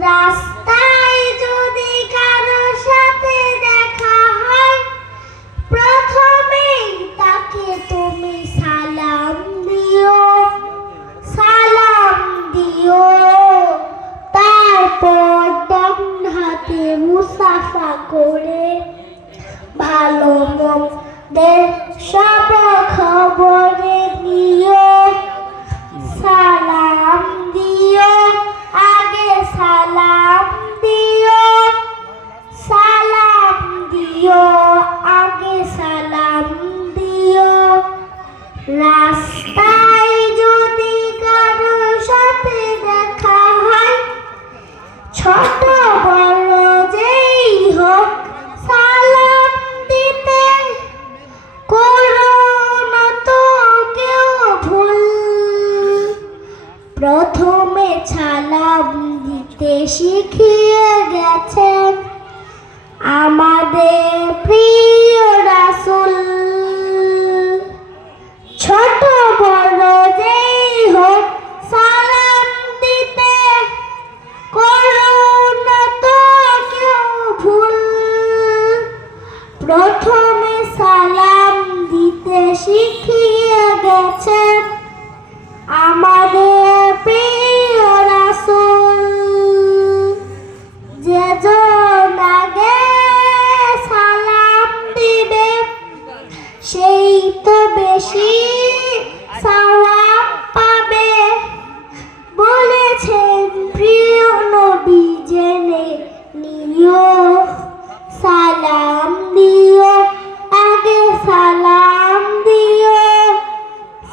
রাস্তায় যদি কারো সাথে দেখা হয়, প্রথমেই তাকে তুমি সালাম দিও, সালাম দিও। তারপর ডান হাতে মুসাফা করে ভালো মন্দের সব খবরে নিও, সালাম দিও, আগে সালাম দিও, সালাম দিও, আগে সালাম দিও। রাস্তায় যদি কারো সাথে দেখা হয়, ছোট বড় যেই হোক, সালাম দিতে করো না তো কেউ ভুল। প্রথমে সালাম দিতে শিখিয়ে গেছেন আমাদের প্রিয় রাসূল। ছোট বড় যেই হোক, সালাম দিতে করো না তো কেউ ভুল। প্রথমে সালাম দিতে শিখিয়ে গেছেন আমাদের প্রিয় রাসূল। যেজন আগে সালাম দিবে, সেই তো বেশি সওয়াব পাবে, বলেছেন প্রিয় নবী। জেনে নিও, সালাম দিও, আগে সালাম দিও,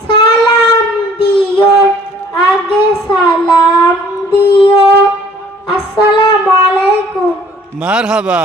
সালাম দিও, আগে সালাম দিও। আসসালামু আলাইকুম। মারহাবা।